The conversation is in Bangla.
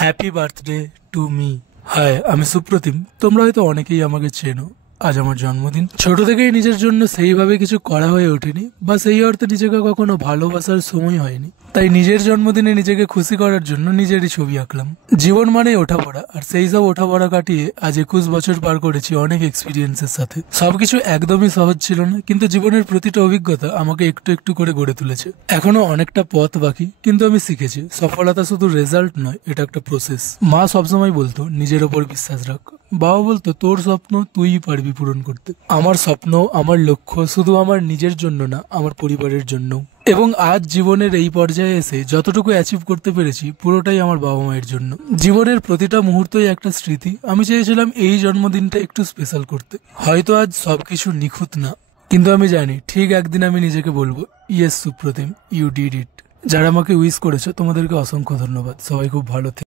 Happy birthday to me. Hi, আমি সুপ্রতিম। তোমরা হয়তো অনেকেই আমাকে চেনো। আজ আমার জন্মদিন। ছোট থেকেই নিজের জন্য সেইভাবে কিছু করা হয়ে ওঠেনি, বা সেই অর্থে নিজেকে কখনো ভালোবাসার সময় হয়নি। তাই নিজের জন্মদিনে নিজেকে খুশি করার জন্য নিজেরই ছবি আঁকলাম। জীবন মানে ওঠাপড়া, আর সেই সব ওঠাপড়া কাটিয়ে আজ 21 বছর পার করেছি অনেক এক্সপিরিয়েন্সের সাথে। সবকিছু একদমই সহজ ছিল না, কিন্তু জীবনের প্রতিটা অভিজ্ঞতা আমাকে একটু একটু করে গড়ে তুলেছে। এখনো অনেকটা পথ বাকি, কিন্তু আমি শিখেছি সফলতা শুধু রেজাল্ট নয়, এটা একটা প্রসেস। মা সবসময় বলতো নিজের ওপর বিশ্বাস রাখ। বাবা বলতো তোর স্বপ্ন তুই পারবি পূরণ করতে। আমার স্বপ্ন, আমার লক্ষ্য শুধু আমার নিজের জন্য না, আমার পরিবারের জন্য। এবং আজ জীবনের এই পর্যায়ে এসে যতটুকু অ্যাচিভ করতে পেরেছি, পুরোটাই আমার বাবা মায়ের জন্য। জীবনের প্রতিটা মুহূর্তই একটা স্মৃতি। আমি চেয়েছিলাম এই জন্মদিনটা একটু স্পেশাল করতে। হয়তো আজ সবকিছু নিখুঁত না, কিন্তু আমি জানি ঠিক একদিন আমি নিজেকে বলবো, yes Supratim, you did it. যারা আমাকে উইশ করেছো তোমাদেরকে অসংখ্য ধন্যবাদ। সবাই খুব ভালো থেকো।